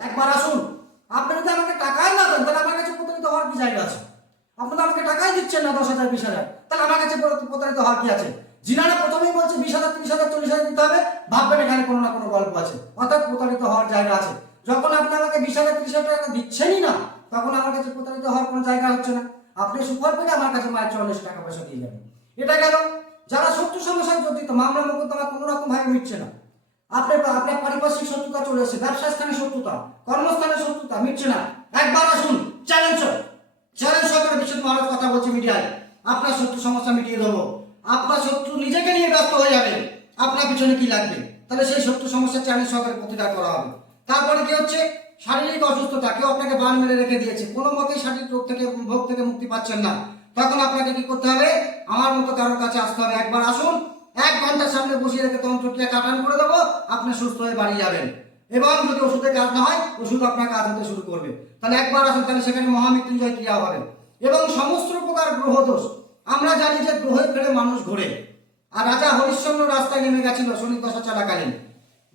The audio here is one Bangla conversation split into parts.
একবার আসুন। আপনি যদি আমাকে টাকাই না দেন তাহলে আমার কাছে প্রতারিত হওয়ার কি জায়গা আছে? আপনি তো আমাকে টাকাই দিচ্ছেন না, 10,000 20,000, তাহলে আমার কাছে প্রতারিত হওয়ার কি আছে? যিনারা প্রথমেই বলছে 20,000 30,000 40,000 দিতে হবে, ভাববেন এখানে কোনো না কোনো গল্প আছে, অর্থাৎ প্রতারিত হওয়ার জায়গা আছে। যখন আপনি আমাকে 20,000 30,000 টাকা দিচ্ছেনই না, তখন আমার কাছে প্রতারিত হওয়ার কোনো জায়গা হচ্ছে না। আপনি সুফল পেলে আমার কাছে মায়ের চরণে টাকা পয়সা দিয়ে যাবেন। এটা গেল। যারা শত্রু সমস্যায় জড়িত, মামলা মোকদ্দমা কোনো রকম ভাবে মিটছে না, আপনার পারিপার্শ্বিক শত্রুতা চলে এসেছে, ব্যবসা স্থানে শত্রুতা, কর্মস্থানে শত্রুতা মিটছে না, একবার আসুন। চ্যালেঞ্জ সহকারে বিশ্বজিৎ মহারাজ কথা বলছি মিডিয়ায়, আপনার শত্রু সমস্যা মিটিয়ে দেবো। আপনার শত্রু নিজেকে নিয়ে ব্যস্ত হয়ে যাবে, আপনার পিছনে কি লাগবে, তাহলে সেই শত্রু সমস্যা চ্যালেঞ্জ সহকারে প্রতিকার করা হবে। তারপরে কি হচ্ছে? শারীরিক অসুস্থতা, কেউ আপনাকে বান মেরে রেখে দিয়েছে, কোনো মতেই শারীরিক রোগ থেকে ভোগ থেকে মুক্তি পাচ্ছেন না, তখন আপনাকে কি করতে হবে? আমার মতো কারোর কাছে আসতে হবে। একবার আসুন, 1 ঘন্টার সামনে বসিয়ে রেখে তন্ত্রক্রিয়া কাটান করে দেবো, আপনি সুস্থ হয়ে বাড়ি যাবেন। এবং যদি ওষুধে কাজ না হয়, ওষুধ আপনার কাজ হতে শুরু করবে। তাহলে একবার আসুন, তাহলে সেখানে মহামৃত্যুঞ্জয় ক্রিয়া হবে। এবং সমস্ত প্রকার গ্রহদোষ, আমরা জানি যে গ্রহের ফেরে মানুষ ঘোরে, আর রাজা হরিশ্চন্দ্র রাস্তায় নেমে গেছিল শনি দশা চলাকালীন।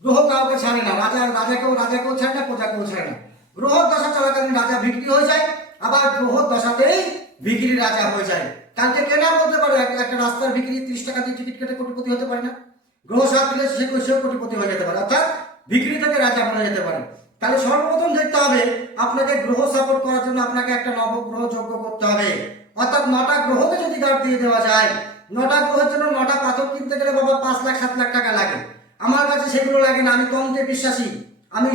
গ্রহ কাউকে ছাড়ে না, রাজাকেও ছাড়ে না, প্রজাকেও ছাড়ে না। গ্রহ দশা চলাকালীন রাজা বিক্রি হয়ে যায়, আবার গ্রহ দশাতেই বিক্রি রাজা হয়ে যায়। কালকে কেনা বলতে পারে একটা রাস্তার বিক্রি 30 টাকা দিয়ে টিকিট কেটে কোটিপতি হতে পারে না? গ্রহ সাথ দিলে সেও কোটিপতি হয়ে যেতে পারে, অর্থাৎ বিক্রি থেকে রাজা বনে যেতে পারে। তাহলে সর্বপ্রথম দেখতে হবে, আপনাকে গ্রহ সাপোর্ট করার জন্য আপনাকে একটা নবগ্রহ যজ্ঞ করতে হবে। অর্থাৎ 9টা গ্রহকে যদি গার্ড দিয়ে দেওয়া যায়, 9টা গ্রহের জন্য 9টা পাথর কিনতে গেলে বাবা 5 লাখ 7 লাখ টাকা লাগে। আমার কাছে সেগুলো লাগে না, আমি তন্ত্রে বিশ্বাসী, আমি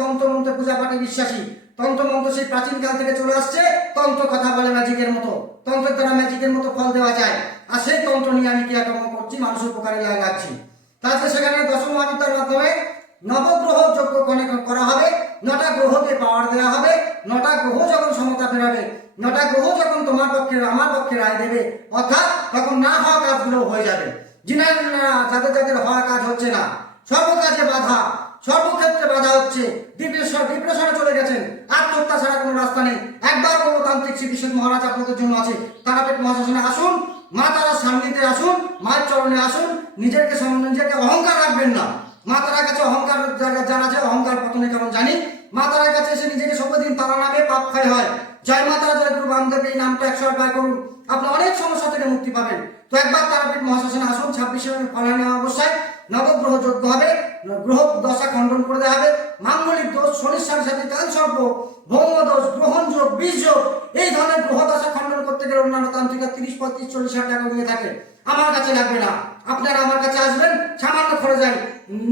তন্ত্র মন্ত্রে পূজা পাঠে বিশ্বাসী। তন্ত্র মন্ত্র সেই প্রাচীন কাল থেকে চলে আসছে। তন্ত্র কথা বলে ম্যাজিকের মতো, তন্ত্রের দ্বারা ম্যাজিকের মতো ফল দেওয়া যায়, আর সেই তন্ত্র নিয়ে আমি ক্রিয়াকর্ম করছি, মানুষের উপকারে লাগছি। তাহলে সেখানে দশম মহাবিদ্যার মাধ্যমে নবগ্রহ যজ্ঞ করা হবে, 9টা গ্রহকে পাওয়ার দেওয়া হবে। 9টা গ্রহ যখন সমতা ফেরাবে, 9টা গ্রহ যখন তোমার পক্ষে আমার পক্ষে রায় দেবে, অর্থাৎ তখন না হওয়া কাজগুলো হয়ে যাবে। যাদের হওয়া কাজ হচ্ছে না, সর্বকাজে বাধা, সর্বক্ষেত্রে বাধা হচ্ছে, ডিপ্রেশনে চলে গেছেন, আত্মহত্যা ছাড়া কোনো রাস্তা নেই, একবার বড় তান্ত্রিক শ্রী বিশ্বজিৎ মহারাজ আপনাদের জন্য আছে। তারাপীঠ মহাশাসনে আসুন, মা তারার সান্নিধ্যে আসুন, মায়ের চরণে আসুন। নিজেকে অহংকার রাখবেন না। মা তারার কাছে অহংকার যারা আছে, অহংকার পতনে কেমন জানি। মা তারার কাছে এসে নিজেকে সবদিন তারা নামে পাপ ক্ষয় হয়। জয় মা তারা, জয় গুরু বামদেব, এই নামটা 108 বার করুন, আপনি অনেক সমস্যা থেকে মুক্তি পাবেন। তো একবার তারাপীঠ মহাশাসনে আসুন, 26শে ফলানি অবস্থায় নবগ্রহ যজ্ঞ হবে, গ্রহ দশা খণ্ডন করে দেওয়া হবে। মাঙ্গলিক দোষ, শনির সাথে কাল সর্প, ভৌম দোষ, গ্রহণ যোগ, বীজ যোগ, এই ধরনের গ্রহ দশা খণ্ডন করতে গেলে অন্যান্য তান্ত্রিকা 30 35 40 হাজার টাকা নিয়ে থাকে। আমার কাছে লাগবে না, আপনারা আমার কাছে আসবেন, সামান্য খরচে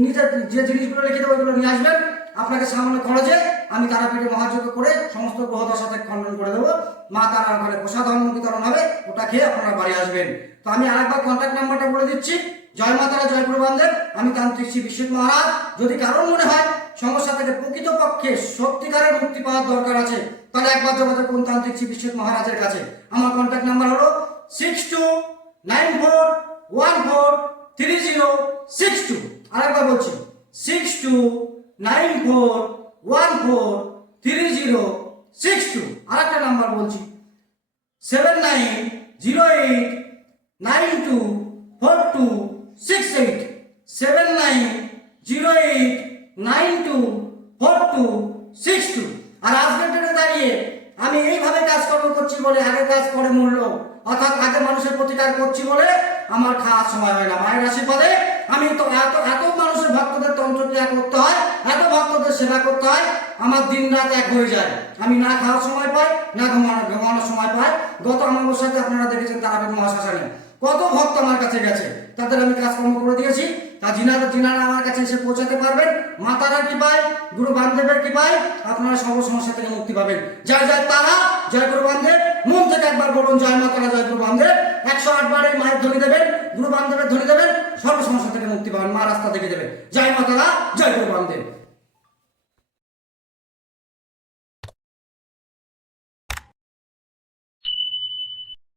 নিজের যে জিনিসগুলো লিখে দেবো ওইগুলো নিয়ে আসবেন। আপনাকে সামান্য খরচে আমি তারাপীঠে মহাযজ্ঞ করে সমস্ত গ্রহ দশা থেকে খণ্ডন করে দেবো। মা তারার ঘরে প্রসাদ অন্ন বিতরণ হবে, ওটা খেয়ে আপনারা বাড়ি আসবেন। তো আমি আরেকবার কন্ট্যাক্ট নাম্বারটা বলে দিচ্ছি। জয় মা তারা, জয় গুরু বামদেব, আমি তান্ত্রিক শ্রী বিশ্বজিৎ মহারাজ। যদি কারোর মনে হয় সমস্যা থেকে প্রকৃতপক্ষে সত্যিকারের মুক্তি পাওয়ার দরকার আছে, তাহলে একবার যোগাযোগ করুন তান্ত্রিক শ্রী বিশ্বজিৎ মহারাজের কাছে। আমার কন্ট্যাক্ট নাম্বার হলো 6294143062। আরেকবার বলছি, 6294143062। আরেকটা নাম্বার বলছি, 7908924268, 7908924262। আর আজকের ডেটে দাঁড়িয়ে আমি এইভাবে কাজকর্ম করছি বলে, আগে কাজ করে মূল্য, অর্থাৎ আগে মানুষের প্রতিকার করছি বলে আমার খাওয়ার সময় হয় না। মায়ের আশীর্বাদে আমি তো এত মানুষের ভক্তদের তন্ত্রক্রিয়া করতে হয়, এত ভক্তদের সেবা করতে হয়, আমার দিন রাত এক হয়ে যায়। আমি না খাওয়ার সময় পাই, না ঘুমানোর সময় পাই। গত অমাবস্যাতে আপনারা দেখেছেন তারাপীঠ মহাশ্মশানে কত ভক্ত আমার কাছে গেছে, তাদের আমি কাজকর্ম করে দিয়েছি। তা যিনারা আমার কাছে এসে পৌঁছাতে পারবেন, মা তারার কৃপায়, গুরু বামদেবের কৃপায় আপনারা সর্ব সমস্যা থেকে মুক্তি পাবেন। জয় জয় তারা, জয় গুরু বামদেব। মন থেকে একবার বলুন জয় মা তারা, জয় গুরু বামদেব। 108 বার এই মায়ের ধ্বনি দেবেন, গুরু বামদেবের ধ্বনি দেবেন, সর্ব সমস্যা থেকে মুক্তি পাবেন, মা রাস্তা দেখে দেবে। জয় মা তারা, জয় গুরু বামদেব।